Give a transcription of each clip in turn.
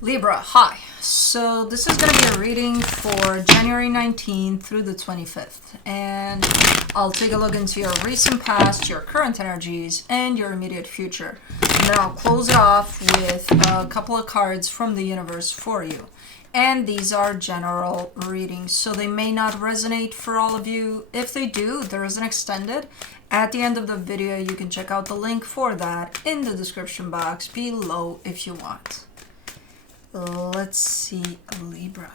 Libra, hi. So this is going to be a reading for January 19th through the 25th. And I'll take a look into your recent past, your current energies, and your immediate future. And then I'll close it off with a couple of cards from the universe for you. And these are general readings, so they may not resonate for all of you. If they do, there is an extended. At the end of the video, you can check out the link for that in the description box below if you want. Let's see, Libra.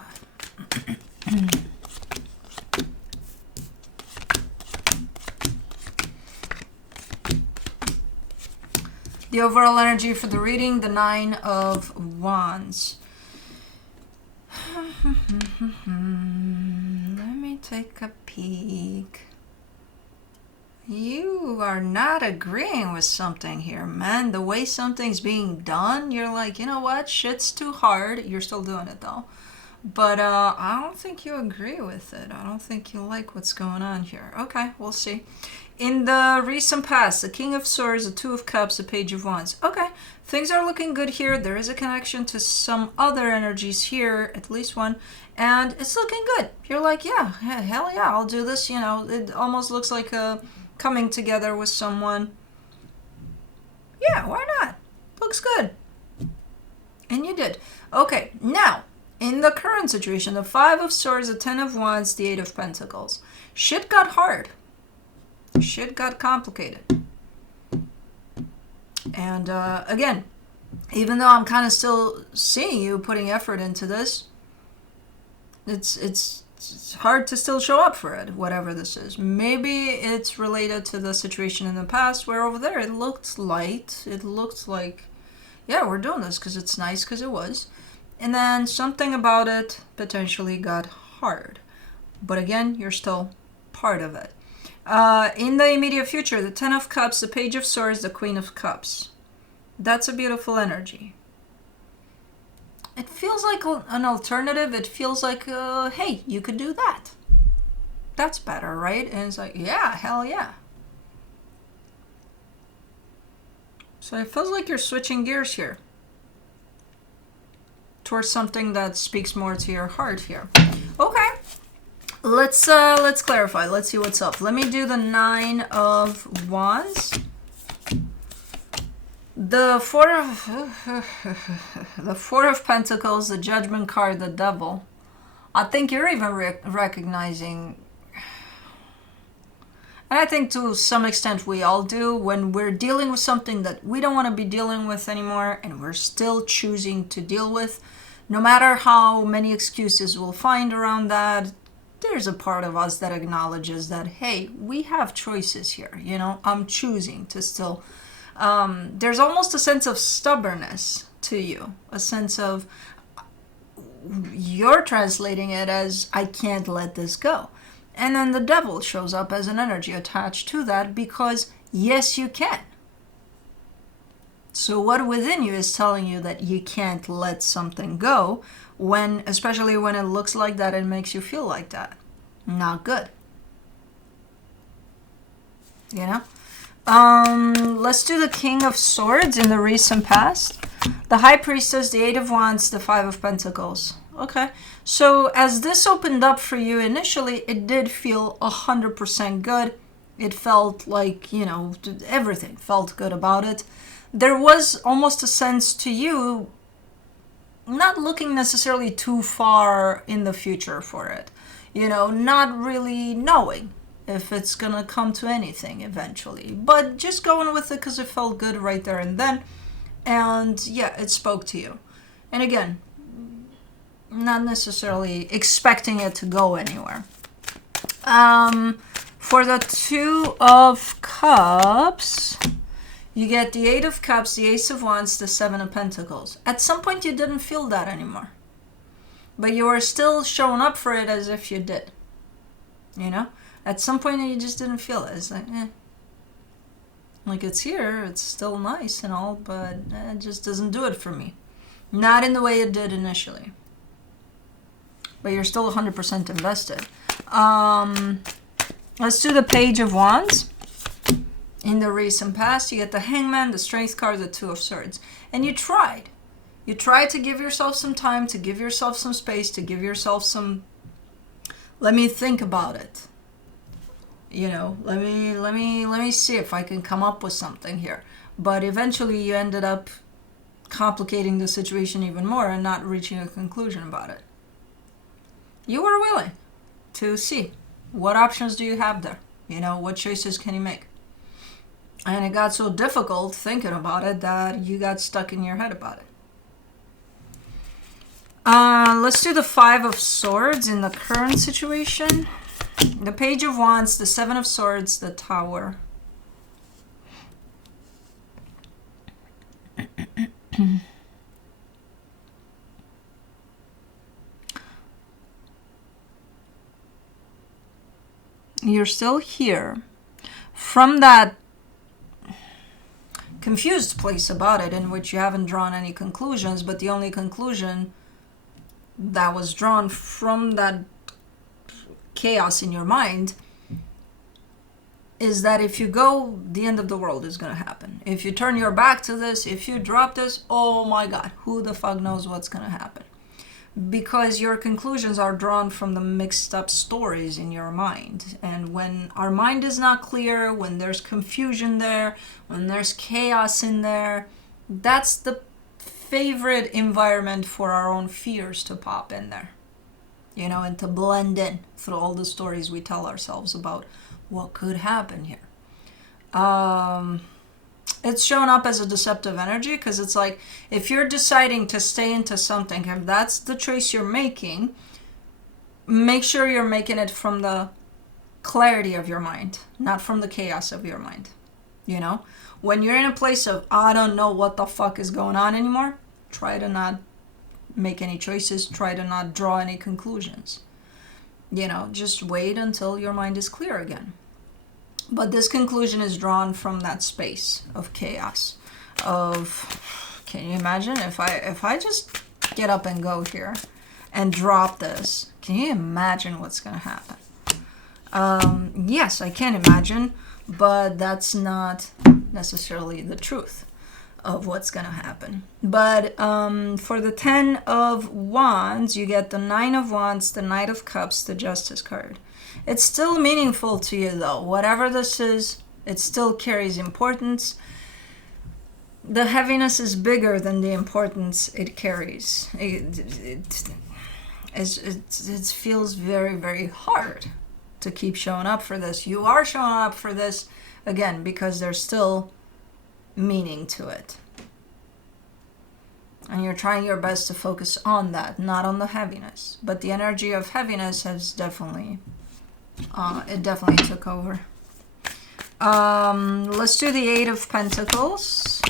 The overall energy for the reading, the Nine of Wands. Let me take a peek. You are not agreeing with something here, man. The way something's being done, you're like, you know what? Shit's too hard. You're still doing it though. But I don't think you agree with it. I don't think you like what's going on here. Okay, we'll see. In the recent past, the King of Swords, the Two of Cups, the Page of Wands. Okay, things are looking good here. There is a connection to some other energies here, at least one. And it's looking good. You're like, yeah, hell yeah, I'll do this. You know, it almost looks like a coming together with someone. Yeah, why not? Looks good. And you did. Okay, now, in the current situation, the Five of Swords, the Ten of Wands, the Eight of Pentacles. Shit got hard. Shit got complicated. And again, even though I'm kind of still seeing you putting effort into this, it's hard to still show up for it, whatever this is. Maybe it's related to the situation in the past where over there it looked light. It looked like, yeah, we're doing this because it's nice, because it was. And then something about it potentially got hard. But again, you're still part of it. In the immediate future, the Ten of Cups, the Page of Swords, the Queen of Cups. That's a beautiful energy. It feels like an alternative. It feels like, hey, you could do that. That's better, right? And it's like, yeah, hell yeah. So it feels like you're switching gears here towards something that speaks more to your heart here. Okay, let's clarify. Let's see what's up. Let me do the Nine of Wands. The Four of Pentacles, the Judgment card, the Devil. I think you're even recognizing, and I think to some extent we all do, when we're dealing with something that we don't want to be dealing with anymore and we're still choosing to deal with, no matter how many excuses we'll find around that, there's a part of us that acknowledges that, hey, we have choices here. You know, I'm choosing to still... there's almost a sense of stubbornness to you, a sense of, you're translating it as, I can't let this go. And then the Devil shows up as an energy attached to that because, yes, you can. So what within you is telling you that you can't let something go, when, especially when it looks like that, it makes you feel like that. Not good. You know? Let's do the King of Swords in the recent past. The High Priestess, the Eight of Wands, the Five of Pentacles. Okay, so as this opened up for you initially, it did feel 100% good. It felt like, you know, everything felt good about it. There was almost a sense to you not looking necessarily too far in the future for it. You know, not really knowing if it's gonna come to anything eventually, but just going with it because it felt good right there and then. And yeah, it spoke to you. And again, not necessarily expecting it to go anywhere. For the Two of Cups, you get the Eight of Cups, the Ace of Wands, the Seven of Pentacles. At some point you didn't feel that anymore, but you are still showing up for it as if you did. You know, at some point you just didn't feel it. It's like, like it's here, it's still nice and all, but it just doesn't do it for me. Not in the way it did initially. But you're still 100% invested. Let's do the Page of Wands. In the recent past, you get the Hangman, the Strength card, the Two of Swords. And you tried. You try to give yourself some time, to give yourself some space, to give yourself some, let me think about it. You know, let me see if I can come up with something here. But eventually you ended up complicating the situation even more and not reaching a conclusion about it. You were willing to see what options do you have there. You know, what choices can you make? And it got so difficult thinking about it that you got stuck in your head about it. Let's do the 5 of Swords in the current situation. The Page of Wands, the 7 of Swords, the Tower. You're still here. From that confused place about it, in which you haven't drawn any conclusions, but the only conclusion that was drawn from that chaos in your mind is that if you go, the end of the world is going to happen. If you turn your back to this, if you drop this, oh my God, who the fuck knows what's going to happen? Because your conclusions are drawn from the mixed up stories in your mind. And when our mind is not clear, when there's confusion there, when there's chaos in there, that's the favorite environment for our own fears to pop in there. You know, and to blend in through all the stories we tell ourselves about what could happen here. It's shown up as a deceptive energy because it's like, if you're deciding to stay into something, if that's the choice you're making, make sure you're making it from the clarity of your mind, not from the chaos of your mind. You know, when you're in a place of, I don't know what the fuck is going on anymore, try to not make any choices, try to not draw any conclusions. You know, just wait until your mind is clear again. But this conclusion is drawn from that space of chaos, of, can you imagine if I just get up and go here and drop this, can you imagine what's going to happen? Yes, I can imagine, but that's not necessarily the truth of what's going to happen. But for the 10 of Wands, you get the 9 of Wands, the Knight of Cups, the Justice card. It's still meaningful to you though. Whatever this is, it still carries importance. The heaviness is bigger than the importance it carries. It feels very, very hard to keep showing up for this. You are showing up for this, again, because there's still meaning to it. And you're trying your best to focus on that, not on the heaviness. But the energy of heaviness has definitely, it definitely took over. Let's do the 8 of Pentacles.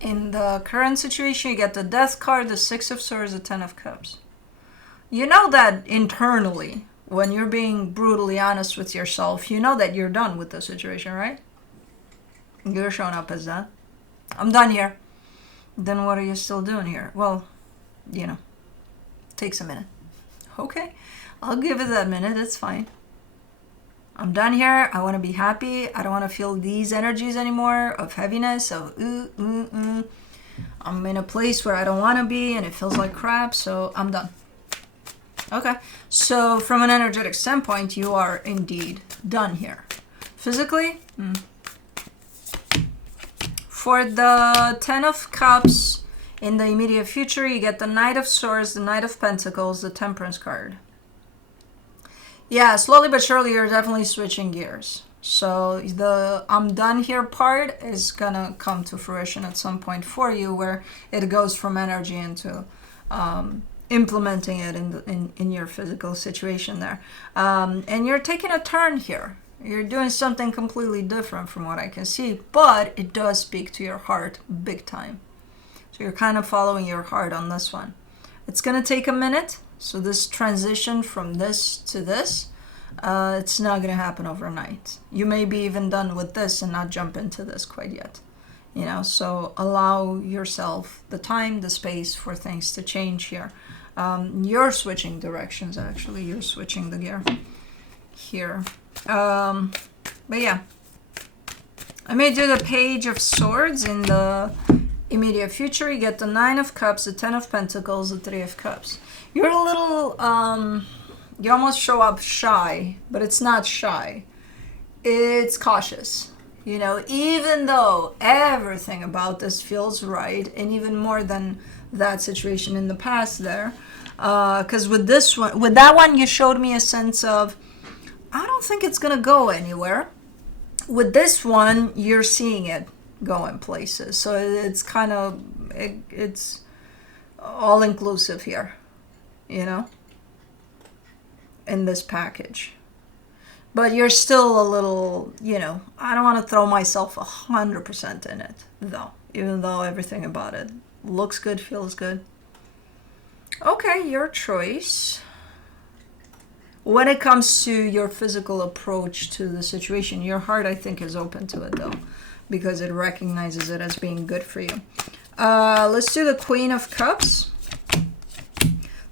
In the current situation, you get the Death card, the 6 of Swords, the 10 of Cups. You know that internally, when you're being brutally honest with yourself, you know that you're done with the situation, right? You're showing up as that. I'm done here. Then what are you still doing here? Well, you know, takes a minute. Okay, I'll give it that minute. It's fine. I'm done here. I want to be happy. I don't want to feel these energies anymore of heaviness, of I'm in a place where I don't want to be and it feels like crap, so I'm done. Okay, so from an energetic standpoint, you are indeed done here. Physically, For the 10 of Cups, in the immediate future, you get the Knight of Swords, the Knight of Pentacles, the Temperance card. Yeah, slowly but surely, you're definitely switching gears. So the I'm done here part is gonna come to fruition at some point for you, where it goes from energy into implementing it in your physical situation there. And you're taking a turn here. You're doing something completely different from what I can see, but it does speak to your heart big time. So you're kind of following your heart on this one. It's gonna take a minute. So this transition from this to this, it's not going to happen overnight. You may be even done with this and not jump into this quite yet. You know, so allow yourself the time, the space for things to change here. You're switching directions, actually. You're switching the gear here. But yeah. I may do the Page of Swords in the Immediate future, you get the 9 of Cups, the 10 of Pentacles, the 3 of Cups. You're a little, you almost show up shy, but it's not shy. It's cautious. You know, even though everything about this feels right, and even more than that situation in the past there, because with this one, with that one, you showed me a sense of, I don't think it's gonna go anywhere. With this one, you're seeing it going places, so it's kind of, it's all inclusive here, you know, in this package. But you're still a little, you know, I don't want to throw myself 100% in it, though, even though everything about it looks good, feels good. Okay, your choice. When it comes to your physical approach to the situation, your heart, I think, is open to it, though, because it recognizes it as being good for you. Let's do the Queen of Cups.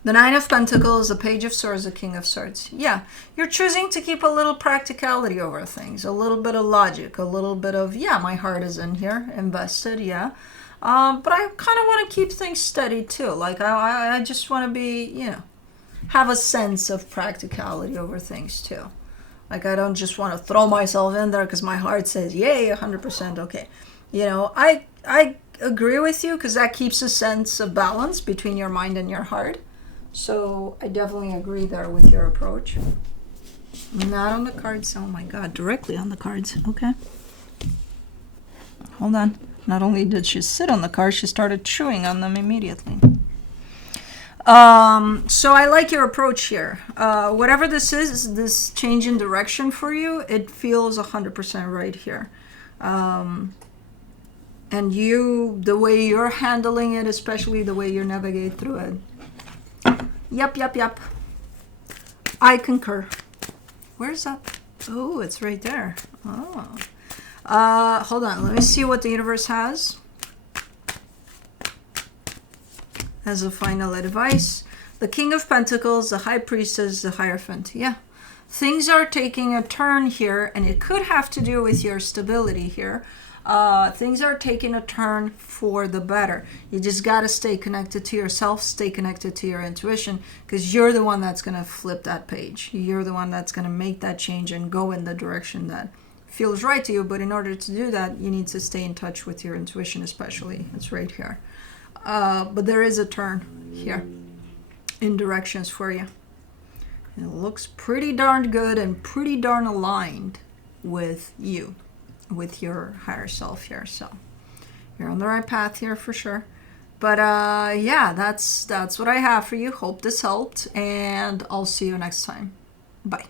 The 9 of Pentacles, the Page of Swords, the King of Swords. Yeah, you're choosing to keep a little practicality over things, a little bit of logic, a little bit of, yeah, my heart is in here, invested, yeah. But I kind of want to keep things steady too. Like, I just want to be, you know, have a sense of practicality over things too. Like, I don't just want to throw myself in there because my heart says, yay, 100%, okay. You know, I agree with you because that keeps a sense of balance between your mind and your heart. So I definitely agree there with your approach. Not on the cards. Oh my God, directly on the cards. Okay. Hold on. Not only did she sit on the cards, she started chewing on them immediately. So I like your approach here. Whatever this is, this change in direction for you, it feels 100% right here. And you, the way you're handling it, especially the way you navigate through it. Yep. I concur. Where's that? Oh, it's right there. Oh. Hold on. Let me see what the universe has as a final advice. The King of Pentacles, the High Priestess, the Hierophant. Yeah. Things are taking a turn here, and it could have to do with your stability here. Things are taking a turn for the better. You just got to stay connected to yourself, stay connected to your intuition, because you're the one that's going to flip that page. You're the one that's going to make that change and go in the direction that feels right to you. But in order to do that, you need to stay in touch with your intuition, especially. It's right here. But there is a turn here in directions for you. It looks pretty darn good and pretty darn aligned with you, with your higher self here. So you're on the right path here for sure. But yeah, that's what I have for you. Hope this helped, and I'll see you next time. Bye.